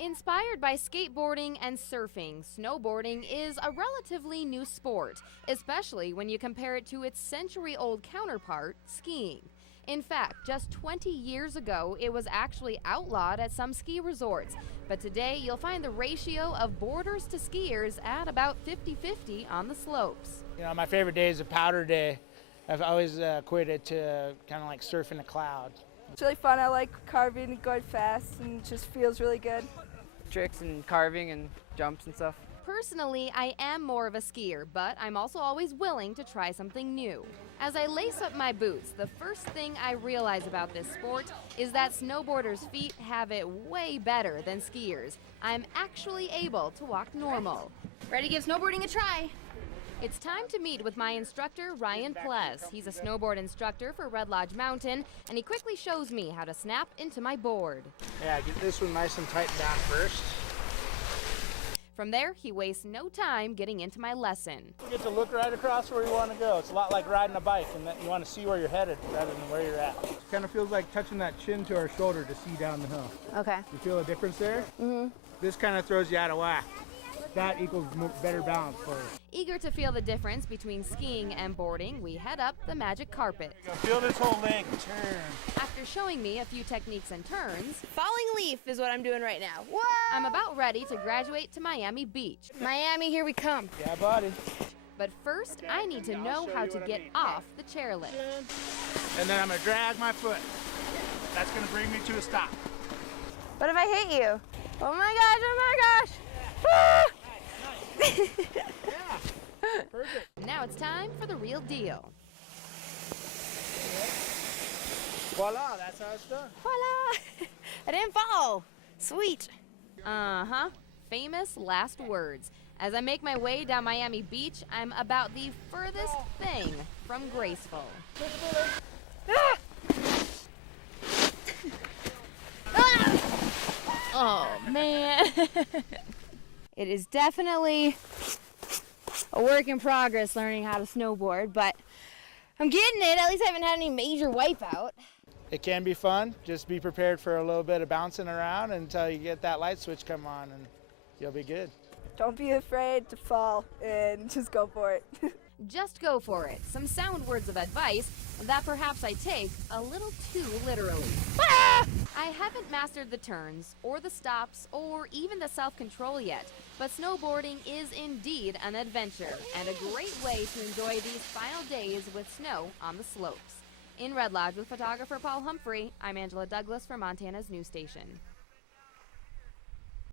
Inspired by skateboarding and surfing, snowboarding is a relatively new sport, especially when you compare it to its century-old counterpart, skiing. In fact, just 20 years ago, it was actually outlawed at some ski resorts. But today, you'll find the ratio of boarders to skiers at about 50-50 on the slopes. You know, my favorite day is a powder day. I've always equated to kind of like surfing a cloud. It's really fun. I like carving and going fast, and it just feels really good. Tricks and carving and jumps and stuff. Personally, I am more of a skier, but I'm also always willing to try something new. As I lace up my boots, the first thing I realize about this sport is that snowboarders' feet have it way better than skiers. I'm actually able to walk normal. Ready to give snowboarding a try? It's time to meet with my instructor, Ryan Pless. He's a snowboard instructor for Red Lodge Mountain, and he quickly shows me how to snap into my board. Yeah, get this one nice and tightened down first. From there, he wastes no time getting into my lesson. You get to look right across where you want to go. It's a lot like riding a bike, and that you want to see where you're headed rather than where you're at. It kind of feels like touching that chin to our shoulder to see down the hill. Okay. You feel a difference there? Mm-hmm. This kind of throws you out of whack. That equals better balance for you. Eager to feel the difference between skiing and boarding, we head up the magic carpet. Feel this whole leg turn. After showing me a few techniques and turns, Falling leaf is what I'm doing right now. Whoa! I'm about ready to graduate to Miami Beach. Miami, here we come. Yeah, buddy. But first, I need to know how to get off the chairlift. And then I'm going to drag my foot. That's going to bring me to a stop. What if I hit you? Oh my gosh, oh my gosh! Yeah, perfect. Now it's time for the real deal. Voila, that's how it's done. Voila! I didn't fall. Sweet. Uh-huh. Famous last words. As I make my way down Miami Beach, I'm about the furthest thing from graceful. Oh, man. It is definitely a work in progress learning how to snowboard, but I'm getting it. At least I haven't had any major wipeout. It can be fun. Just be prepared for a little bit of bouncing around until you get that light switch come on, and you'll be good. Don't be afraid to fall and just go for it. Just go for it. Some sound words of advice that perhaps I take a little too literally. I haven't mastered the turns, or the stops, or even the self-control yet, but snowboarding is indeed an adventure, and a great way to enjoy these final days with snow on the slopes. In Red Lodge with photographer Paul Humphrey, I'm Angela Douglas for Montana's News Station.